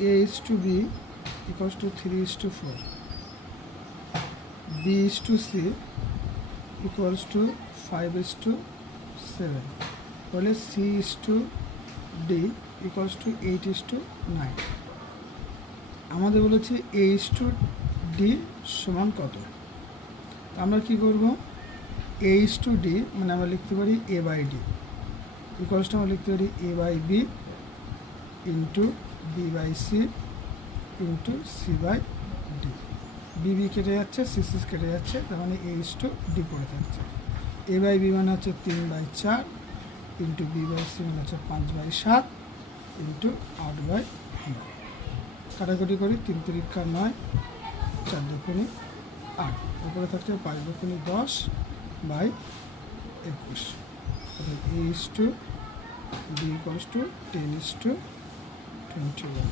A:B equals to 3:4, B:C equals to 5:7, তাহলে C:D equals to 8:9। আমাদের বলেছে A:D সমান কত। আমরা কি করব, A:D মানে আমরা লিখতে পারি A/D ইকুয়ালস টু আমরা লিখতে পারি A/B into B/C into C/D। BB কেটে যাচ্ছে, CC কেটে যাচ্ছে, তার মানে A:D পড়ে থাকছে। A/B মানে হচ্ছে 3/4 ইন্টু B/C মানে হচ্ছে 5/7 ইন্টু 8/9। কাটাকুটি করি, 3 3 9, 4 2 8, উপরে থাকছে 5 2 10/21। অর্থাৎ A:D equals to 10:21।